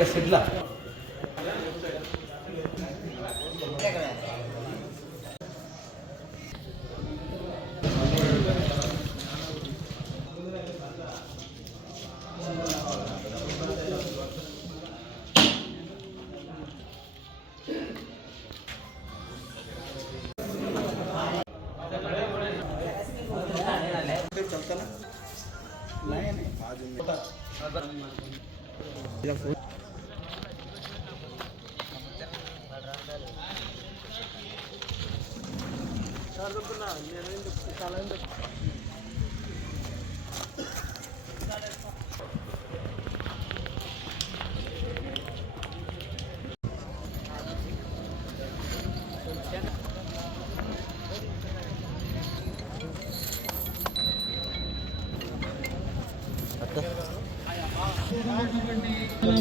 सिडला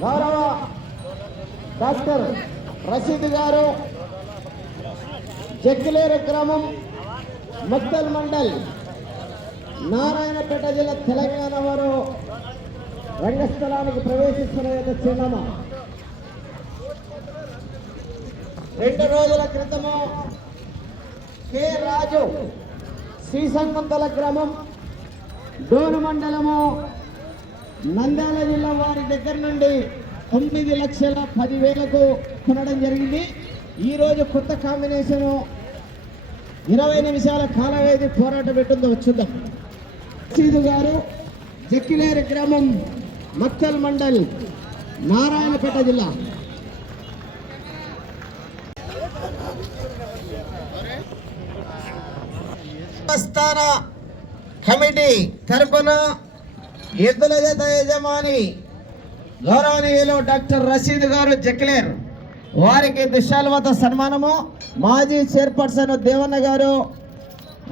గౌరవ డాక్టర్ రషీద్ గారు జక్కిలేరు గ్రామం మక్తల్ మండల్ నారాయణపేట జిల్లా తెలంగాణ వారు రంగస్థలానికి ప్రవేశిస్తున్న యొక్క రెండు రోజుల క్రితము కె రాజు శ్రీసంగంతల గ్రామం డోను మండలము నంద్యాల జిల్లా వారి దగ్గర నుండి తొమ్మిది లక్షల పదివేలకు కొనడం జరిగింది. ఈరోజు కొత్త కాంబినేషన్ ఇరవై నిమిషాల కాల వ్యవధి పోరాటం పెట్టిందో చూద్దాం. సీదు గారు జక్కిలేరు గ్రామం మక్కల్ మండల్ నారాయణపేట జిల్లా. దేవస్థాన కమిటీ తరపున ఎద్దుల జత యజమాని గౌరవనీయులు డాక్టర్ రషీద్ గారు జక్లేర్. వారికి దుశాల్వత సన్మానము. మాజీ చైర్పర్సన్ దేవన్న గారు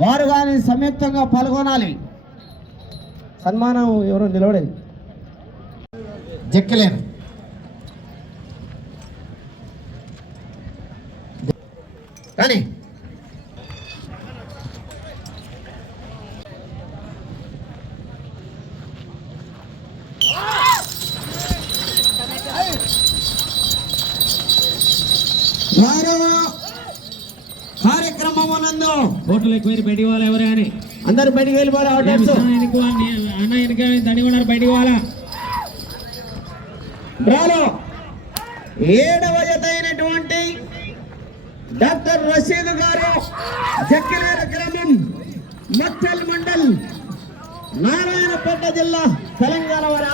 వారు కానీ సంయుక్తంగా పాల్గొనాలి. సన్మానం ఎవరు నిలవడేది జక్లేర్. కానీ హోటల్ ఎక్కువ బయటికి పోవాలి ఎవరే అని అందరు బయటికి వెళ్ళిపోవాలి ఆటోస్. అన్న వెనక దండి ఉన్నారు బయటికి పోవాలా? బ్రాలో ఏడవ జత అయినటువంటి డాక్టర్ రషీద్ గారు జక్కిలేరు గ్రామం మక్కల్ మండల్ నారాయణపేట జిల్లా తెలంగాణ వారా.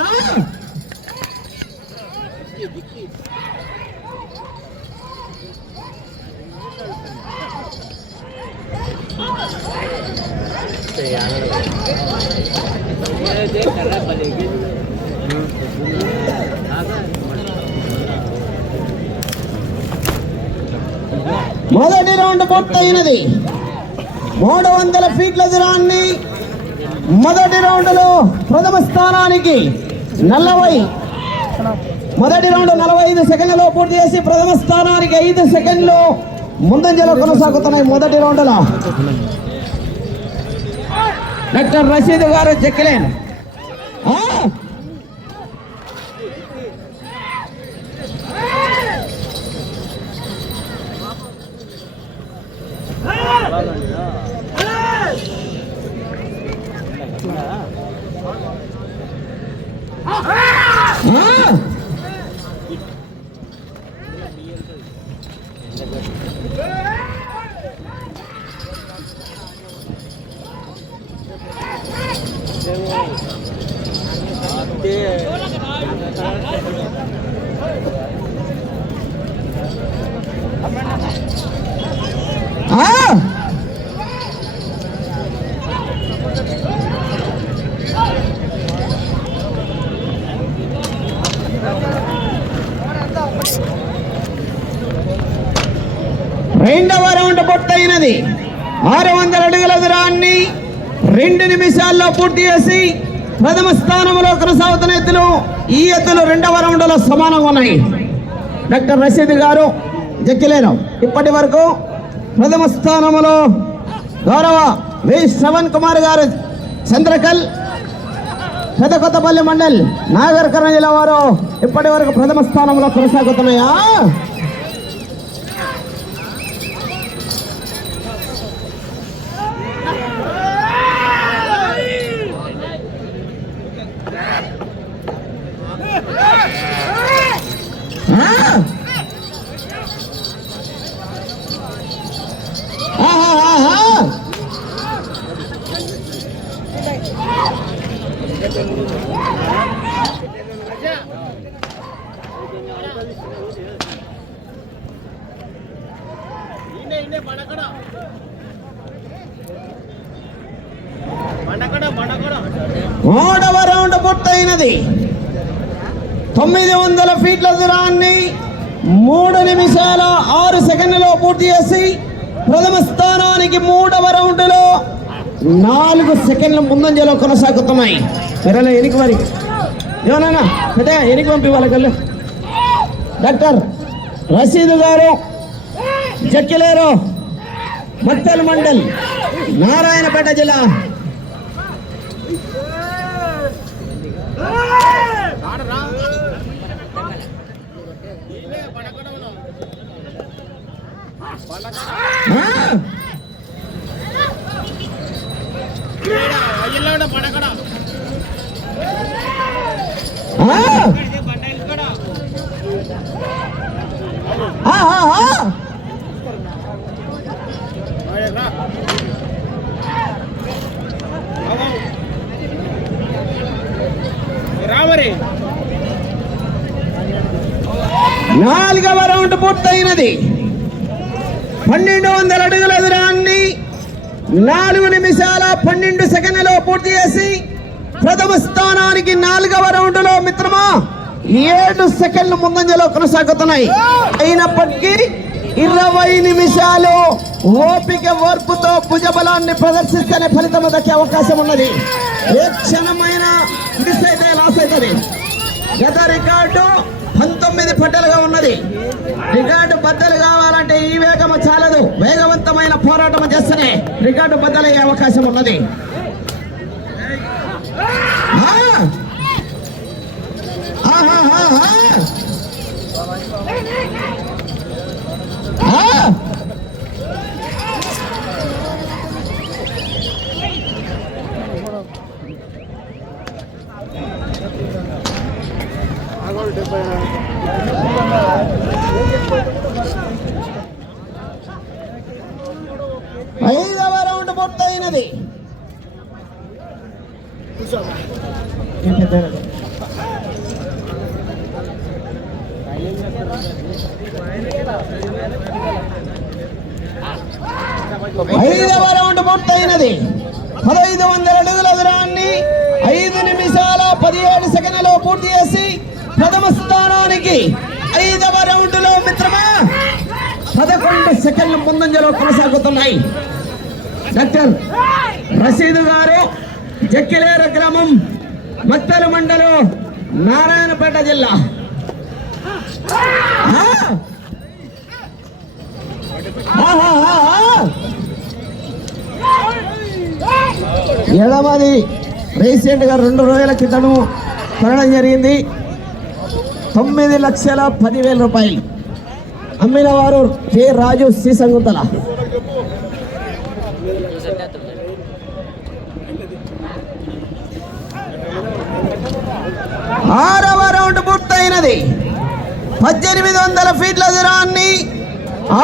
మొదటి రౌండ్ పూర్తయినది. మూడు వందల ఫీట్ల దూరాన్ని మొదటి రౌండ్లో ప్రథమ స్థానానికి నలభై మొదటి రౌండ్ నలభై ఐదు సెకండ్లలో పూర్తి చేసి ప్రథమ స్థానానికి ఐదు సెకండ్లు ముందంజలో కొనసాగుతున్నాయి మొదటి రౌండ్లో. డాక్టర్ రషీద్ గారు చెక్కలేను రెండవ రౌండ్ పూర్తయినది ఆరు వందల అడుగుల దూరాన్ని రెండు నిమిషాల్లో పూర్తి చేసి ప్రథమ స్థానంలో కొనసాగుతున్న ఎత్తులు ఈ ఎత్తులు రెండవ రౌండ్లో సమానంగా ఉన్నాయి. డాక్టర్ రషీద్ గారు జక్కిలేను ఇప్పటి వరకు ప్రథమ స్థానంలో గౌరవ వి. శ్రవణ్ కుమార్ గారు చంద్రకల్ పెద్ద కొత్తపల్లి మండల్ నాగర్ కర్నూలు జిల్లా వారు ఇప్పటి వరకు ప్రథమ స్థానంలో కొనసాగుతున్నాయా ఆ? ఆహాహాహా. మూడవ రౌండ్ పూర్తయినది. తొమ్మిది వందల ఫీట్ల దూరాన్ని మూడు నిమిషాల ఆరు సెకండ్లలో పూర్తి చేసి ప్రథమ స్థానానికి మూడవ రౌండ్లో నాలుగు సెకండ్ల ముందంజలో కొనసాగుతున్నాయి. సరేలే ఎనికి మరి. ఏమన్నా పెద్ద ఎనికి పంపి వాళ్ళకల్లు డాక్టర్ రసీదు గారు జక్కిలేరు మత్తల్ మండల్ నారాయణపేట జిల్లా ఆ! ఆ! ఆ, ఆ, ఆ! రామరి నాలుగవ రౌండ్ పూర్తయినది పన్నెండు వందల అడుగుల దూరాన్ని నాలుగు నిమిషాల పన్నెండు సెకండ్లలో పూర్తి చేసి ప్రథమ స్థానానికి నాలుగవ రౌండ్లో మిత్రమా ఏడు సెకండ్లు ముందంజలో కొనసాగుతున్నాయి. అయినప్పటికీ ఇరవై నిమిషాలు ఓపిక ఓర్పుతో భుజబలాన్ని ప్రదర్శిస్తేనే ఫలితం దక్కే అవకాశం ఉన్నది. ఏ క్షణమైన మిస్ అయితే లాస్ అవుతుంది గత రికార్డు పంతొమ్మిది పట్టలుగా ఉన్నది. రికార్డు బద్దలు కావాలంటే ఈ వేగము చాలదు. వేగవంతమైన పోరాటం చేస్తేనే రికార్డు బద్దలయ్యే అవకాశం ఉన్నది. ఐదవ రౌండ్ పూర్తయినది. ఐదవ రౌండ్ పూర్తయినది. పదహైదు వందల అడుగుల దూరాన్ని ఐదు నిమిషాల పదిహేడు సెకండ్లలో పూర్తి చేసి ప్రథమ స్థానానికి ఐదవ రౌండ్లో మిత్రమా పదకొండు సెకండ్ల ముందంజలో కొనసాగుతున్నాయి. డాక్టర్ రషీద్ గారు జక్కిలేర గ్రామం మత్తల మండలం నారాయణపేట జిల్లా. ఆ! రీసెంట్గా ఎడమది రెండు రోజుల క్రితము కొనడం జరిగింది. తొమ్మిది లక్షల పదివేల రూపాయలు. అమ్మిన వారు కె రాజు శ్రీసంగుతల ఆరవ రౌండ్ పూర్తయినది. పద్దెనిమిది వందల ఫీట్ల దూరాన్ని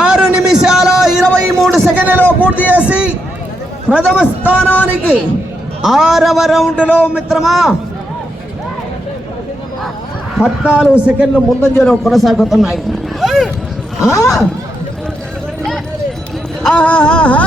ఆరు నిమిషాల ఇరవై మూడు సెకండ్లలో పూర్తి చేసి ప్రథమ స్థానానికి ఆరవ రౌండ్లో మిత్రమా పద్నాలుగు సెకండ్లు ముందంజలో కొనసాగుతున్నాయి. ఆహా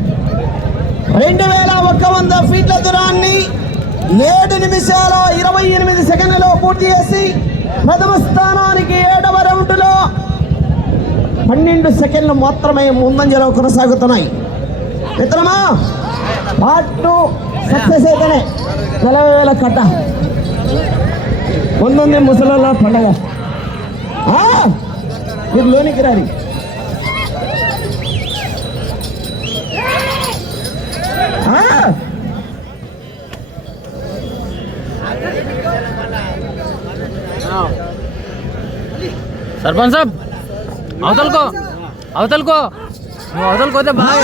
రెండు వేల ఒక్క వంద ఫీట్ల దూరాన్ని ఏడు నిమిషాల ఇరవై ఎనిమిది సెకండ్లలో పూర్తి చేసి ప్రథమ స్థానానికి ఏడవ రౌండ్లో పన్నెండు సెకండ్లు మాత్రమే ముందంజలో కొనసాగుతున్నాయి. మిత్రమా పార్ట్ టూ సక్సెస్ అయితేనే నలభై వేల కట్ట. ముందుంది ముసలల్లో పండగ. మీరు లోనికి రారి. सरपंच साहब अवतल को अवतल को अवतल को दे भाई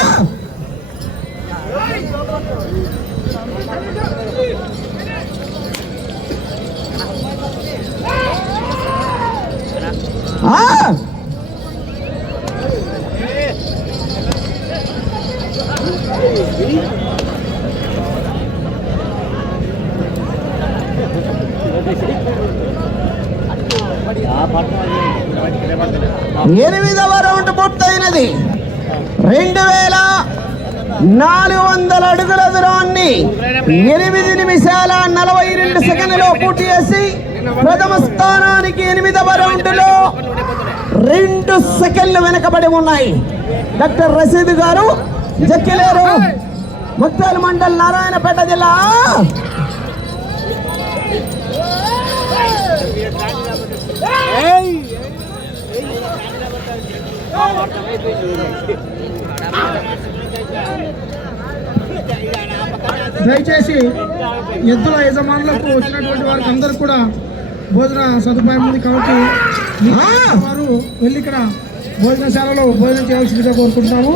आप हाँ। ఎనిమిదవ రౌండ్ పూర్తయినది. రెండు వేల నాలుగు వందల అడుగుల దూరాన్ని ఎనిమిది నిమిషాల నలభై రెండు సెకండ్లో పూర్తి చేసి ప్రథమ స్థానానికి ఎనిమిదవ రౌండ్లో రెండు సెకండ్లు వెనకబడి ఉన్నాయి. డాక్టర్ రసీద్ గారు జక్కిలేరు ముక్తాల్ మండల్ నారాయణపేట జిల్లా. దయచేసి ఎద్దుల యజమానులకు వచ్చినటువంటి వారికి అందరూ కూడా భోజన సదుపాయం ఉంది కాబట్టి! వారు వెళ్ళి ఇక్కడ భోజనశాలలో భోజనం చేయాల్సిందిగా కోరుకుంటున్నాము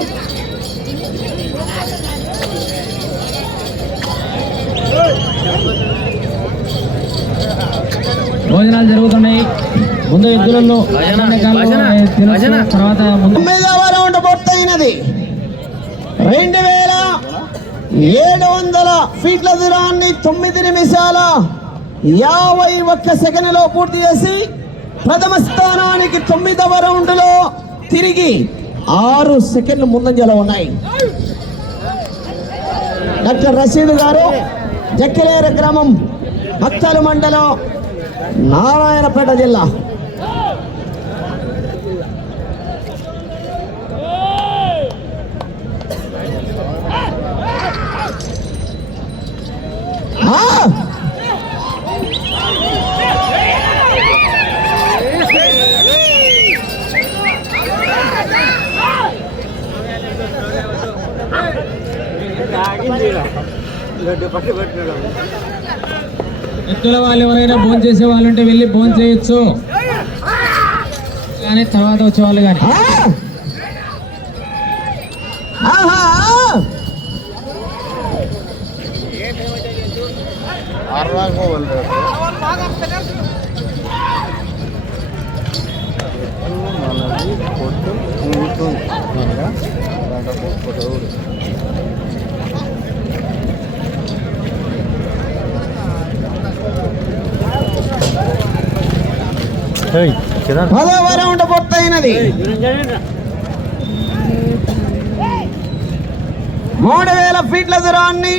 భోజనాలు జరుగుతున్నాయి ముందు ఎద్దులలో. తర్వాత ముందు తొమ్మిదవ రౌండ్ పూర్తయినది. రెండు వేల ఏడు వందల ఫీట్ల దూరాన్ని తొమ్మిది నిమిషాల యాభై ఒక్క సెకండ్లో పూర్తి చేసి ప్రథమ స్థానానికి తొమ్మిదవ రౌండ్లో తిరిగి ఆరు సెకండ్లు ముందంజలో ఉన్నాయి. డాక్టర్ రషీద్ గారు జక్కిలేర గ్రామం భక్తలు మండలం నారాయణపేట జిల్లా. ఎత్తుల వాళ్ళు ఎవరైనా భోజనం చేసే వాళ్ళు ఉంటే వెళ్ళి భోజనం చేయొచ్చు. కానీ తర్వాత వచ్చే వాళ్ళు కానీ. పదవ రౌండ్ పూర్తయినది మూడు వేల ఫీట్ల దూరాన్ని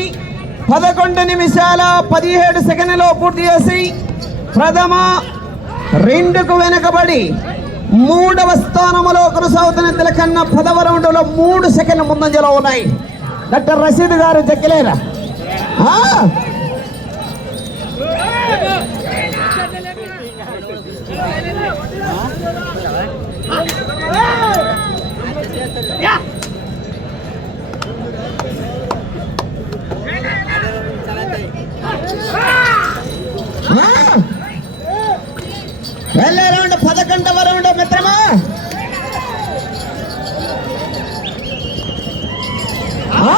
పదకొండు నిమిషాల పదిహేడు సెకండ్లో పూర్తి చేసి ప్రథమ రెండుకు వెనుకబడి మూడవ స్థానములో కొనసాగుతున్న తిలకన్న పదవ రౌండ్లో మూడు సెకండ్ల ముందంజలో ఉన్నాయి. డాక్టర్ రషీద్ గారు చెక్కలేరా పదకొండవ రౌండ్ మిత్రమా ఆ!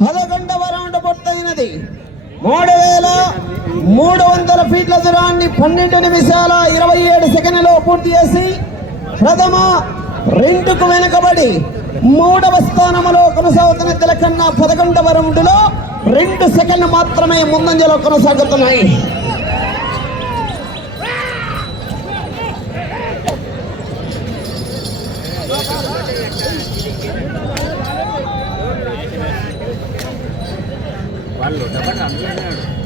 పదకొండవ రౌండ్ పూర్తయినది మూడు వేల మూడు వందల ఫీట్ల దూరాన్ని పన్నెండు నిమిషాల ఇరవై ఏడు సెకండ్లో పూర్తి చేసి ప్రథమ రెండుకు వెనుకబడి మూడవ స్థానంలో కొనసాగుతున్న తిలకన్న పదకొండవ రౌండ్లో రెండు సెకండ్లు మాత్రమే ముందంజలో కొనసాగుతున్నాయి ఆ!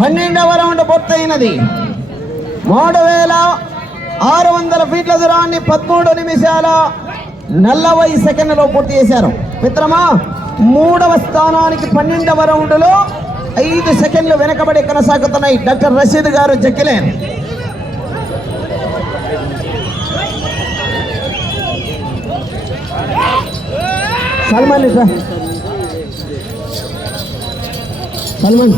పన్నెండవ రౌండ్ పూర్తయినది. మూడు వేల ఆరు వందల ఫీట్ల దూరాన్ని పదమూడు నిమిషాల నలభై సెకండ్లో పూర్తి చేశారు. మిత్రమా మూడవ స్థానానికి పన్నెండవ రౌండ్లో ఐదు సెకండ్లు వెనకబడి కొనసాగుతున్నాయి డాక్టర్ రషీద్ గారు జక్కిలేన్ సల్మాన్ సల్మాన్.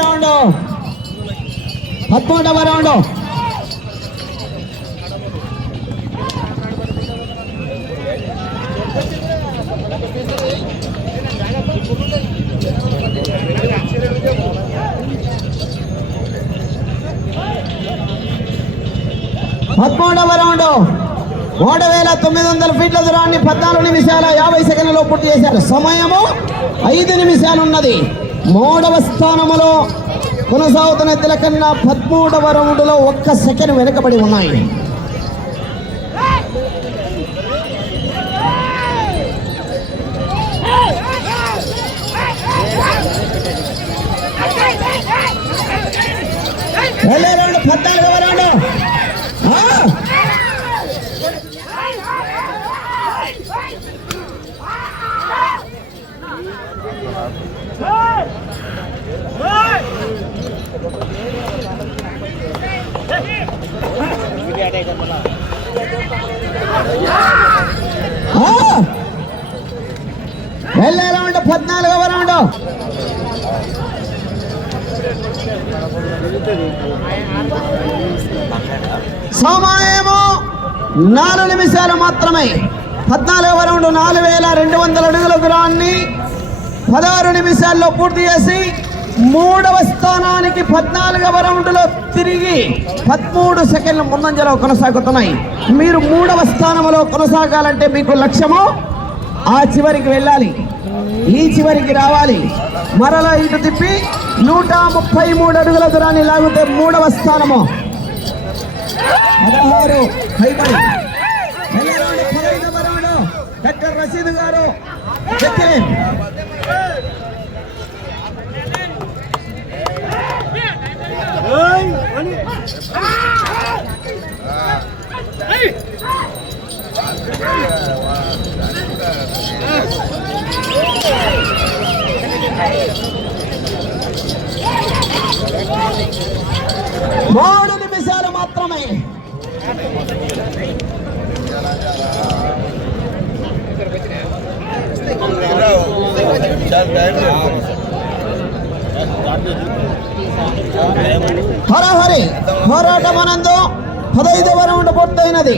రౌండ్ పదమూడవ రౌండ్ వేల తొమ్మిది వందల ఫీట్ల దూరాన్ని పద్నాలుగు నిమిషాల యాభై సెకండ్లలో పూర్తి చేశారు. సమయము ఐదు నిమిషాలు ఉన్నది మూడవ స్థానములో కొనసాగుతున్న తిలకన్నా పదమూడవ రౌండ్లో ఒక్క సెకండ్ వెనుకబడి ఉన్నాయి. సమయము నాలుగు నిమిషాలు మాత్రమే. పద్నాలుగు రౌండ్ నాలుగు వేల రెండు వందల అడుగుల దూరాన్ని పదహారు నిమిషాల్లో పూర్తి చేసి మూడవ స్థానానికి పద్నాలుగవ రౌండ్లో తిరిగి పదమూడు సెకండ్ల ముందంజలో కొనసాగుతున్నాయి. మీరు మూడవ స్థానంలో కొనసాగాలంటే మీకు లక్ష్యము ఆ చివరికి వెళ్ళాలి. ఈ చివరికి రావాలి. మరలా ఇటు తిప్పి నూట ముప్పై మూడు అడుగుల దూరాన్ని లాగితే మూడవ స్థానము. పదహారు పైబడి పదహైదవ రౌండ్ డాక్టర్ రషీద్ గారు. మూడు మాత్రమే. హరహరి పోరాటమనందు పదైదవ రౌండ్ పూర్తయినది.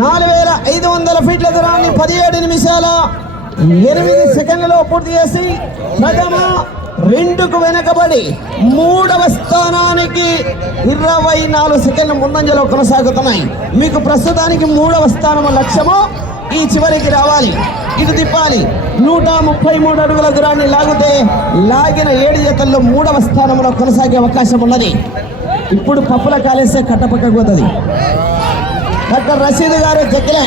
నాలుగు వేల ఐదు వందల ఫీట్ల దూరాన్ని పదిహేడు నిమిషాల ఎనిమిది సెకండ్లలో పూర్తి చేసి ప్రథమ రెండుకు వెనకబడి మూడవ స్థానానికి ఇరవై నాలుగు సెకండ్ల ముందంజలో కొనసాగుతున్నాయి. మీకు ప్రస్తుతానికి మూడవ స్థానము లక్ష్యము. ఈ చివరికి రావాలి. ఇటు తిప్పాలి. నూట ముప్పై మూడు అడుగుల దూరాన్ని లాగితే లాగిన ఏడు జతల్లో మూడవ స్థానంలో కొనసాగే అవకాశం ఉన్నది. ఇప్పుడు పప్పుల కాలేస్తే కట్టపక్కకు పోతుంది. డాక్టర్ రషీద్ గారు జగ్గిలే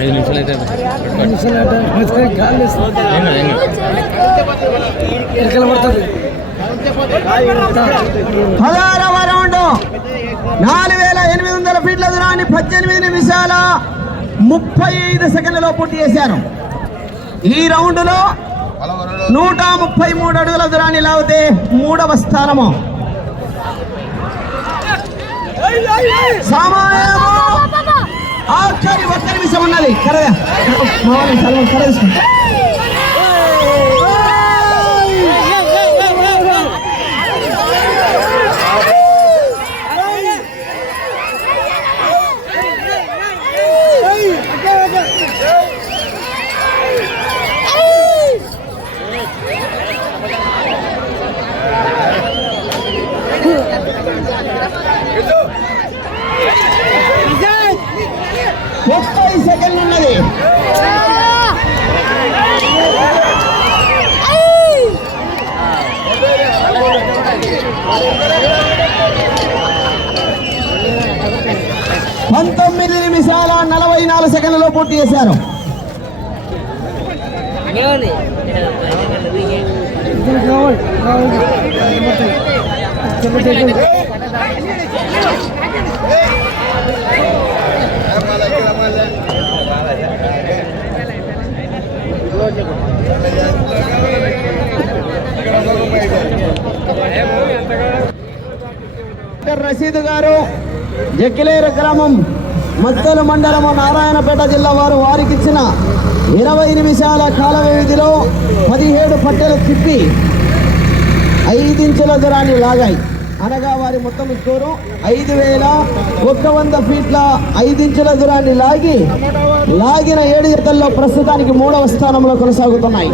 ఐదు నిమిషాలు అయితే పదహారవ రౌండ్ నాలుగు వేల ఎనిమిది వందల ఫీట్ల దూరాన్ని పద్దెనిమిది నిమిషాల ముప్పై ఐదు సెకండ్లలో పూర్తి చేశారు. ఈ రౌండ్లో నూట ముప్పై మూడు అడుగుల దూరాన్ని లాగితే మూడవ స్థానము. సమయము ఒక్క నిమిషం ఉన్నది కరగా మామూలు సగం కర తీసుకో. ముప్పై సెకండ్లు ఉన్నది పంతొమ్మిది నిమిషాల నలభై నాలుగు సెకండ్లలో పూర్తి చేశారు డాక్టర్ రషీద్ గారు జక్కిలేరు గ్రామం మత్తలు మండలము నారాయణపేట జిల్లా వారు వారికి ఇచ్చిన ఇరవై నిమిషాల కాల వ్యవధిలో పదిహేడు పట్టెలు తిప్పి ఐదించుల జరాన్ని లాగాయి. అనగా వారి మొత్తం స్కోరు ఐదు వేల ఒక్క వంద ఫీట్ల ఐదించుల దూరాన్ని లాగి లాగిన ఏడు జతల్లో ప్రస్తుతానికి మూడవ స్థానంలో కొనసాగుతున్నాయి.